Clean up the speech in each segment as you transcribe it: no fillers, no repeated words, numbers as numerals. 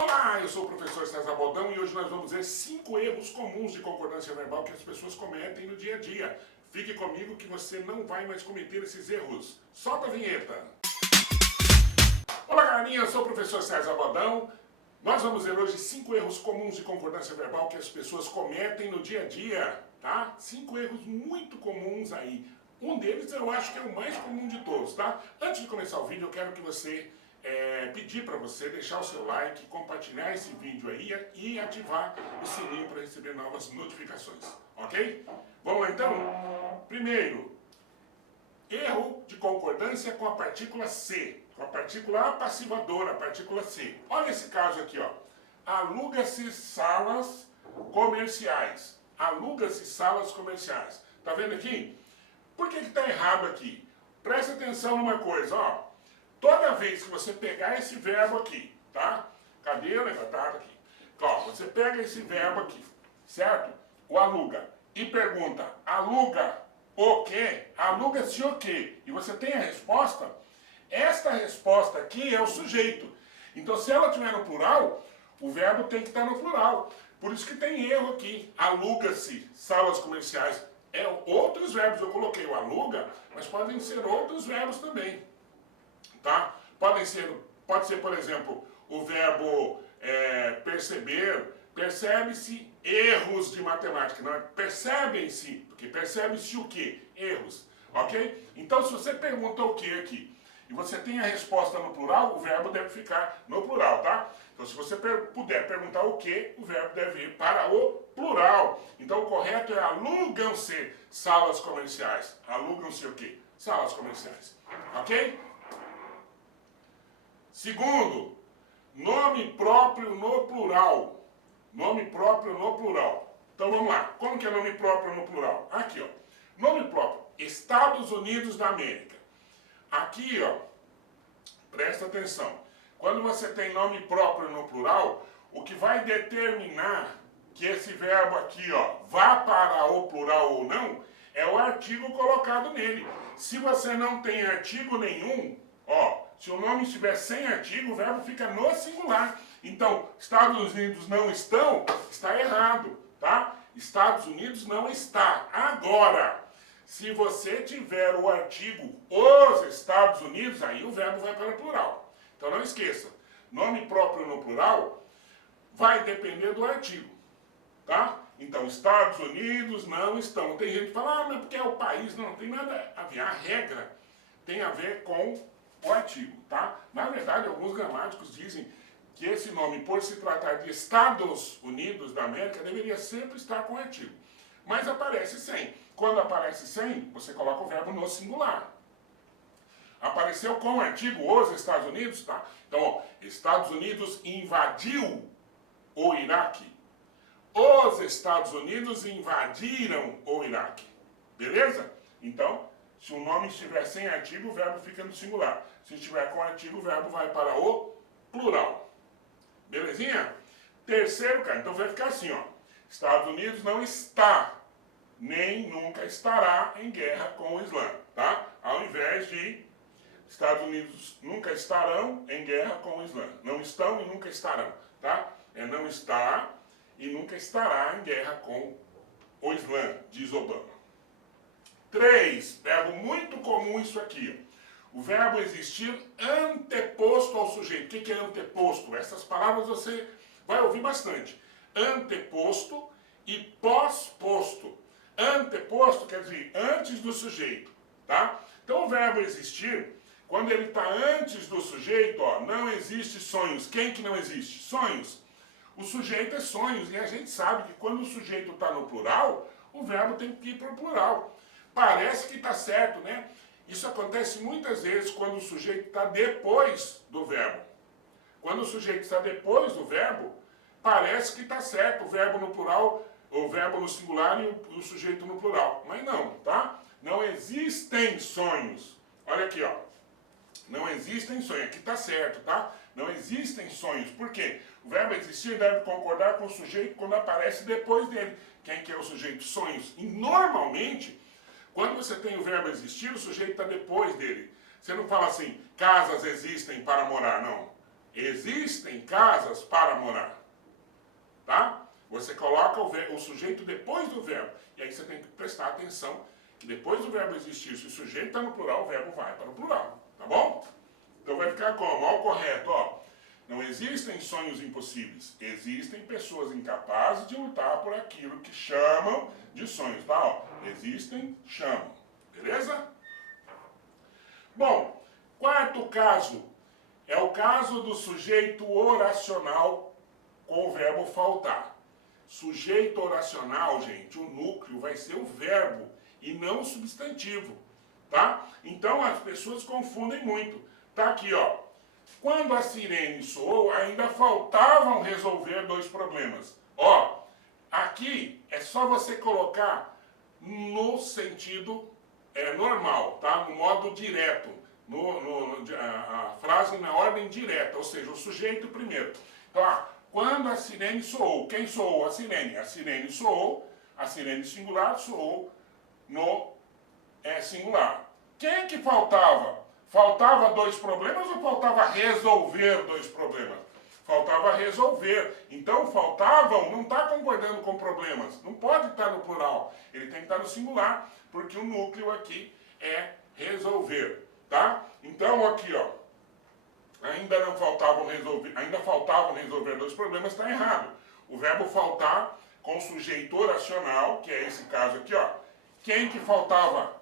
Olá, eu sou o professor César Baldão e hoje nós vamos ver 5 erros comuns de concordância verbal que as pessoas cometem no dia a dia. Fique comigo que você não vai mais cometer esses erros. Solta a vinheta! Olá, galerinha, eu sou o professor César Baldão. Nós vamos ver hoje 5 erros comuns de concordância verbal que as pessoas cometem no dia a dia, tá? 5 erros muito comuns aí. Um deles eu acho que é o mais comum de todos, tá? Antes de começar o vídeo, eu quero que você pedir para você deixar o seu like, compartilhar esse vídeo aí e ativar o sininho para receber novas notificações, ok? Vamos lá então? Primeiro, erro de concordância com a partícula C, com a partícula apassivadora, a partícula C. Olha esse caso aqui, ó. Aluga-se salas comerciais. Aluga-se salas comerciais. Tá vendo aqui? Por que está errado aqui? Presta atenção numa coisa, ó. Toda vez que você pegar esse verbo aqui, tá? Cadeira levantada aqui. Ó, você pega esse verbo aqui, certo? O aluga. E pergunta, aluga o quê? Aluga-se o quê? E você tem a resposta. Esta resposta aqui é o sujeito. Então, se ela estiver no plural, o verbo tem que estar no plural. Por isso que tem erro aqui. Aluga-se salas comerciais. Outros verbos eu coloquei o aluga, mas podem ser outros verbos também. Tá? Pode ser, por exemplo, o verbo perceber, percebe-se erros de matemática, não é? Percebem-se, porque percebe-se o quê? Erros, ok? Então, se você pergunta o que aqui, e você tem a resposta no plural, o verbo deve ficar no plural, tá? Então, se você puder perguntar o que, o verbo deve ir para o plural. Então, o correto é alugam-se salas comerciais. Alugam-se o quê? Salas comerciais, ok? Segundo, nome próprio no plural. Nome próprio no plural. Então vamos lá. Como que é nome próprio no plural? Aqui, ó. Nome próprio. Estados Unidos da América. Aqui, ó. Presta atenção. Quando você tem nome próprio no plural, o que vai determinar que esse verbo aqui, ó, vá para o plural ou não, é o artigo colocado nele. Se você não tem artigo nenhum, ó, se o nome estiver sem artigo, o verbo fica no singular. Então, Estados Unidos não estão, está errado, tá? Estados Unidos não está. Agora, se você tiver o artigo os Estados Unidos, aí o verbo vai para o plural. Então não esqueça, nome próprio no plural vai depender do artigo, tá? Então, Estados Unidos não estão. Tem gente que fala, mas porque é o país. Não tem nada a ver. A regra tem a ver com o artigo, tá? Na verdade, alguns gramáticos dizem que esse nome, por se tratar de Estados Unidos da América, deveria sempre estar com artigo. Mas aparece sem. Quando aparece sem, você coloca o verbo no singular. Apareceu com artigo os Estados Unidos, tá? Então, ó, Estados Unidos invadiu o Iraque. Os Estados Unidos invadiram o Iraque. Beleza? Então, se o nome estiver sem artigo, o verbo fica no singular. Se estiver com artigo, o verbo vai para o plural. Belezinha? Terceiro, cara, então vai ficar assim, ó. Estados Unidos não está, nem nunca estará em guerra com o Islã, tá? Ao invés de Estados Unidos nunca estarão em guerra com o Islã. Não estão e nunca estarão, tá? É não está e nunca estará em guerra com o Islã, diz Obama. 3, verbo muito comum isso aqui. O verbo existir anteposto ao sujeito. O que é anteposto? Essas palavras você vai ouvir bastante. Anteposto e pós-posto. Anteposto quer dizer antes do sujeito, tá? Então o verbo existir, quando ele está antes do sujeito, ó, não existe sonhos. Quem que não existe? Sonhos. O sujeito é sonhos e a gente sabe que quando o sujeito está no plural, o verbo tem que ir para o plural. Parece que está certo, né? Isso acontece muitas vezes quando o sujeito está depois do verbo. Quando o sujeito está depois do verbo, parece que está certo o verbo no plural, o verbo no singular e o sujeito no plural. Mas não, tá? Não existem sonhos. Olha aqui, ó. Não existem sonhos. Aqui está certo, tá? Não existem sonhos. Por quê? O verbo existir deve concordar com o sujeito quando aparece depois dele. Quem que é o sujeito? Sonhos. E normalmente, quando você tem o verbo existir, o sujeito está depois dele. Você não fala assim, casas existem para morar, não. existem casas para morar. Tá? Você coloca o sujeito depois do verbo. E aí você tem que prestar atenção que depois do verbo existir, se o sujeito está no plural, o verbo vai para o plural. Tá bom? Então vai ficar como? Ó, o correto, ó. Não existem sonhos impossíveis. Existem pessoas incapazes de lutar por aquilo que chamam de sonhos. Tá? Ó, existem, chamam. Beleza? Bom, quarto caso é o caso do sujeito oracional com o verbo faltar. Sujeito oracional, gente, o núcleo vai ser o verbo e não o substantivo, tá? Então as pessoas confundem muito. Tá aqui, ó. Quando a sirene soou, ainda faltavam resolver dois problemas. Ó, aqui é só você colocar no sentido normal, tá? No modo direto. A frase na ordem direta, ou seja, o sujeito primeiro. Então, quando a sirene soou, quem soou? A sirene. A sirene soou, a sirene singular soou no singular. Quem que faltava? Faltava dois problemas ou faltava resolver dois problemas? Faltava resolver. Então, faltavam não está concordando com problemas. Não pode estar no plural. Ele tem que estar no singular, porque o núcleo aqui é resolver. Tá? Então, aqui, ó. Ainda faltavam resolver dois problemas, está errado. O verbo faltar com sujeito oracional, que é esse caso aqui, ó. Quem que faltava?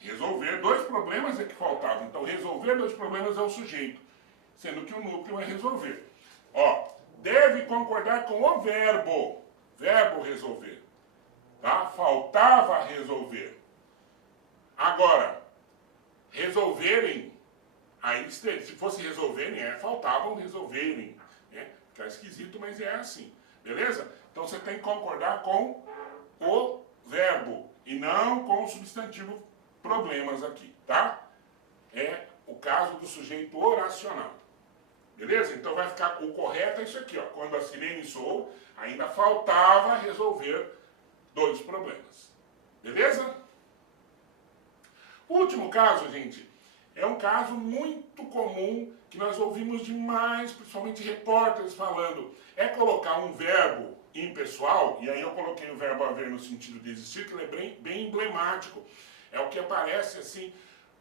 Resolver dois problemas é que faltava. Então, resolver dois problemas é o sujeito, sendo que o núcleo é resolver. Ó, deve concordar com o verbo. Verbo resolver. Tá? Faltava resolver. Agora, resolverem, aí se fosse resolverem, faltavam resolverem. Fica esquisito, mas é assim. Beleza? Então você tem que concordar com o verbo e não com o substantivo problemas aqui, tá? É o caso do sujeito oracional. Beleza? Então vai ficar, o correto é isso aqui, ó. Quando a sirene soou, ainda faltava resolver dois problemas. Beleza? O último caso, gente, é um caso muito comum que nós ouvimos demais, principalmente repórteres falando. É colocar um verbo impessoal, e aí eu coloquei o verbo haver no sentido de existir, que ele é bem emblemático. É o que aparece, assim,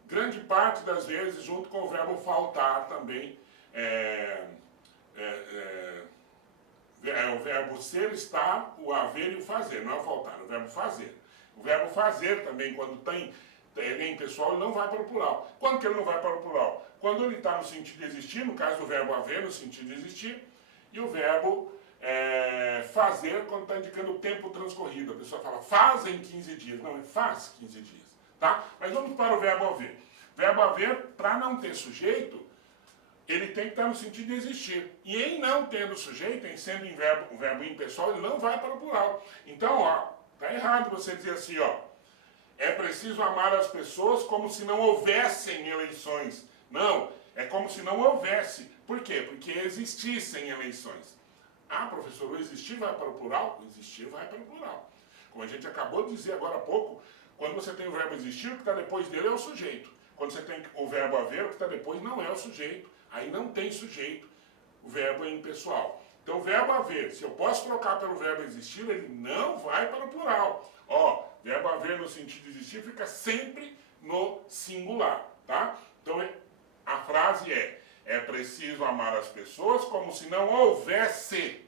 grande parte das vezes, junto com o verbo faltar também. O verbo ser, estar, o haver e o fazer, não é o faltar, é o verbo fazer. O verbo fazer também, quando tem em pessoal, ele não vai para o plural. Quando que ele não vai para o plural? Quando ele está no sentido de existir, no caso do verbo haver, no sentido de existir, e o verbo fazer, quando está indicando o tempo transcorrido. A pessoa fala, faz em 15 dias. Não, é faz 15 dias. Tá? Mas vamos para o verbo haver. Verbo haver, para não ter sujeito, ele tem que estar no sentido de existir. E em não tendo sujeito, em sendo um verbo impessoal, ele não vai para o plural. Então, ó, tá errado você dizer assim, ó, é preciso amar as pessoas como se não houvessem eleições. Não, é como se não houvesse. Por quê? Porque existissem eleições. Ah, professor, o existir vai para o plural? O existir vai para o plural. Como a gente acabou de dizer agora há pouco, quando você tem o verbo existir, o que está depois dele é o sujeito. Quando você tem o verbo haver, o que está depois não é o sujeito. Aí não tem sujeito, o verbo é impessoal. Então, o verbo haver, se eu posso trocar pelo verbo existir, ele não vai para o plural. Ó, verbo haver no sentido de existir fica sempre no singular, tá? Então, a frase é preciso amar as pessoas como se não houvesse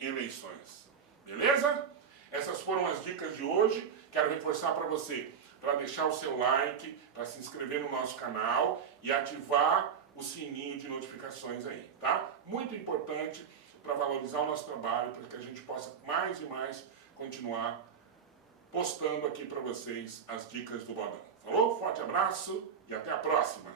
eleições. Beleza? Essas foram as dicas de hoje. Quero reforçar para você, para deixar o seu like, para se inscrever no nosso canal e ativar o sininho de notificações aí, tá? Muito importante para valorizar o nosso trabalho, para que a gente possa mais e mais continuar postando aqui para vocês as dicas do Bodão. Falou? Forte abraço e até a próxima!